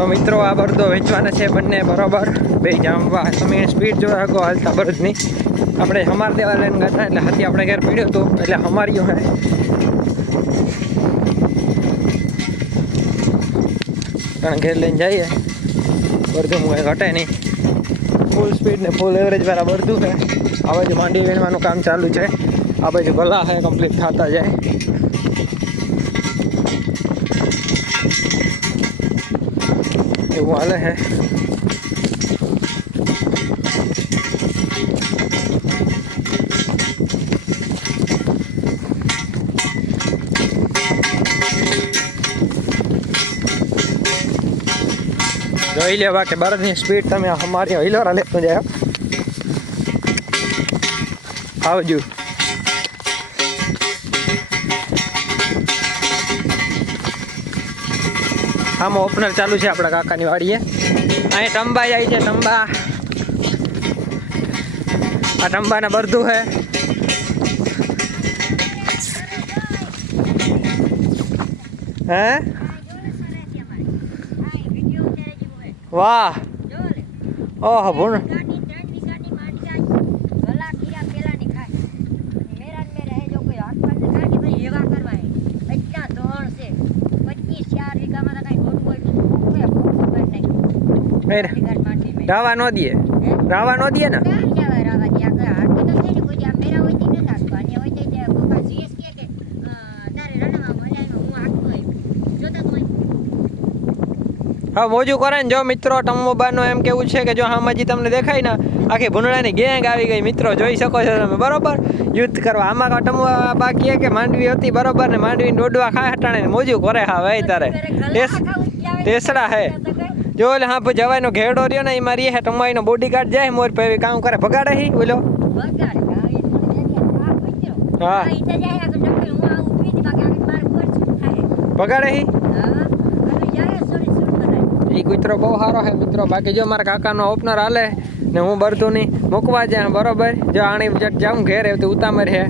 તો મિત્રો, આ બળદો વેચવાના છે બંને બરાબર. બે જામવા. તમે સ્પીડ જોવા શકો, હાલતા બળદની. આપણે હમાર દેવા લઈને ગયા એટલે હાથી આપણે ઘેર પડ્યો હતો, એટલે હમાર્યું હે. કારણ ઘેર લઈને જઈએ. બળદું હું ઘટે નહીં. ફૂલ સ્પીડ ને ફૂલ એવરેજ વાળા બળદું છે. આ બાજુ માંડી વીણવાનું કામ ચાલુ છે. આ બાજુ ભલા છે કમ્પ્લીટ થતા જાય. એવું હાલે છે જોઈ લેવા કે બરફની સ્પીડ તમે અમારી હિલોરા લેતો જાય આવજો. આમાં ઓપનર ચાલુ છે આપણા કાકાની વાડીએ. અહીં ટંબા જાય છે, ટંબા. આ ટંબાને બરધું છે હે? વાહ. ઓહ ભૂણ રાવા ન દે. રાવા ન દે ને. હા મોજું કરે ને જો મિત્રો ટમ્મોબાનું એમ કેવું છે કે જો હામાજી તમને દેખાય ને આખી ભૂંડાની ગેંગ આવી ગઈ. મિત્રો જોઈ શકો છો તમે બરોબર? યુદ્ધ કરવા. આમાં ટમવા બાકી કે માંડવી હતી? બરોબર ને માંડવી ડોડવા ખાય હટાણે મોજું કરે. હા ભાઈ તારે. ટેસ- ટેસડા હે. જો એટલે હા, ભાઈ જવાયનો ઘેડો રહ્યો ને એ મારી હે ટમાઈનો બોડી ગાર્ડ જાય, મોર પે કામ કરે. ભગાડે હી, બોલો. હા. ભગાડે હી? એ કૂતરો બહુ સારો છે મિત્રો બાકી જો મારા કાકાનો ઓપનર હાલે ને હું બરતું નહીં મૂકવા જાય, બરોબર? જો આણી જટ જાઉં ઘેર એવું ઉતામર છે